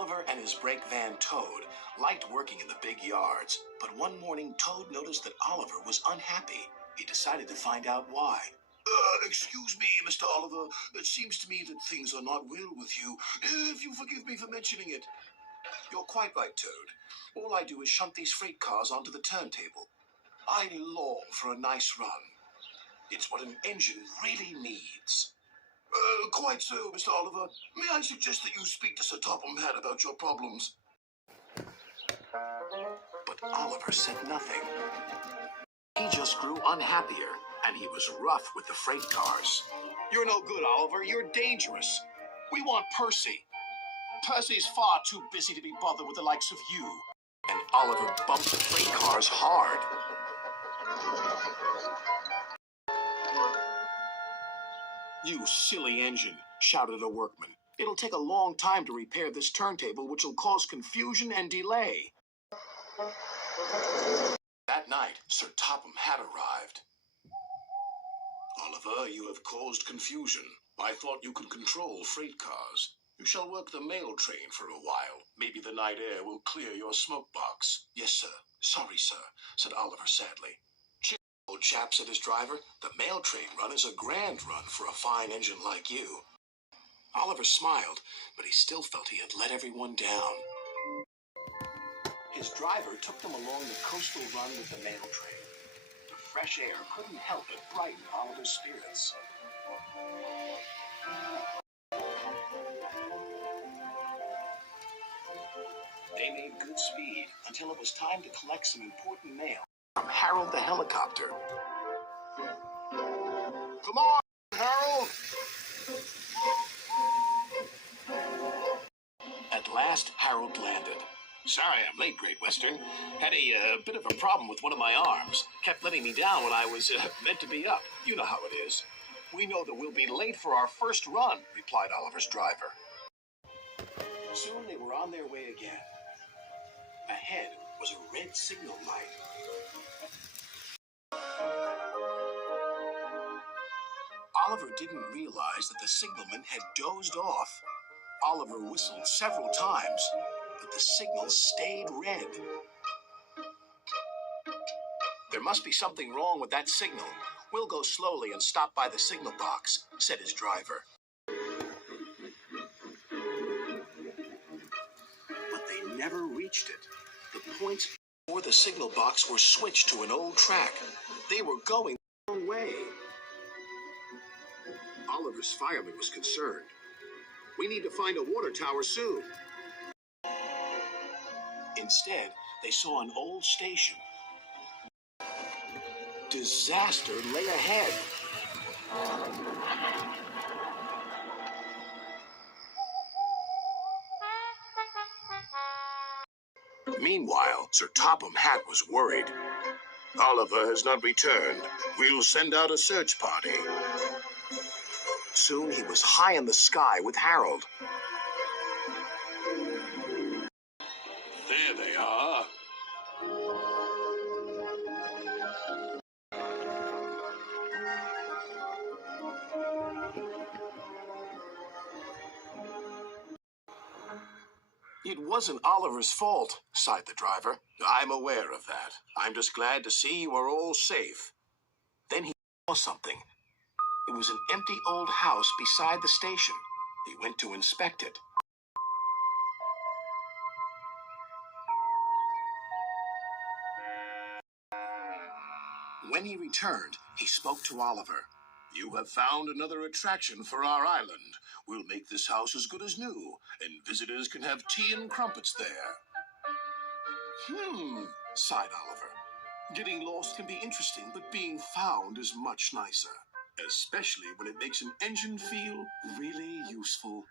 Oliver and his brake van Toad liked working in the big yards, but one morning Toad noticed that Oliver was unhappy. He decided to find out why. Excuse me, Mr. Oliver. It seems to me that things are not well with you, if you forgive me for mentioning it. You're quite right, Toad. All I do is shunt these freight cars onto the turntable. I long for a nice run. It's what an engine really needs. Quite so, Mr. Oliver. May I suggest that you speak to Sir Topham Hatt about your problems? But Oliver said nothing. He just grew unhappier, and he was rough with the freight cars. You're no good, Oliver. You're dangerous. We want Percy. Percy's far too busy to be bothered with the likes of you. And Oliver bumped the freight cars hard. You silly engine, shouted a workman. It'll take a long time to repair this turntable, which will cause confusion and delay. That night, Sir Topham Hatt arrived. Oliver, you have caused confusion. I thought you could control freight cars. You shall work the mail train for a while. Maybe the night air will clear your smoke box. Yes, sir. Sorry, sir, said Oliver sadly. Old chap, said his driver, the mail train run is a grand run for a fine engine like you. Oliver smiled, but he still felt he had let everyone down. His driver took them along the coastal run with the mail train. The fresh air couldn't help but brighten Oliver's spirits. They made good speed until it was time to collect some important mail from Harold the helicopter. Come on, Harold! At last, Harold landed. Sorry I'm late, Great Western. Had a bit of a problem with one of my arms. Kept letting me down when I was meant to be up. You know how it is. We know that we'll be late for our first run, replied Oliver's driver. Soon they were on their way again. Ahead was a red signal light. Oliver didn't realize that the signalman had dozed off. Oliver whistled several times, but the signal stayed red. There must be something wrong with that signal. We'll go slowly and stop by the signal box, said his driver. But they never reached it. The points before the signal box were switched to an old track. They were going the wrong way. Oliver's fireman was concerned. We need to find a water tower soon. Instead, they saw an old station. Disaster lay ahead. Meanwhile, Sir Topham Hatt was worried. Oliver has not returned. We'll send out a search party. Soon he was high in the sky with Harold. There they are. It wasn't Oliver's fault, sighed the driver. I'm aware of that. I'm just glad to see you are all safe. Then he saw something. It was an empty old house beside the station. He went to inspect it. When he returned, he spoke to Oliver. You have found another attraction for our island. We'll make this house as good as new, and visitors can have tea and crumpets there. Sighed Oliver. Getting lost can be interesting, but being found is much nicer. Especially when it makes an engine feel really useful.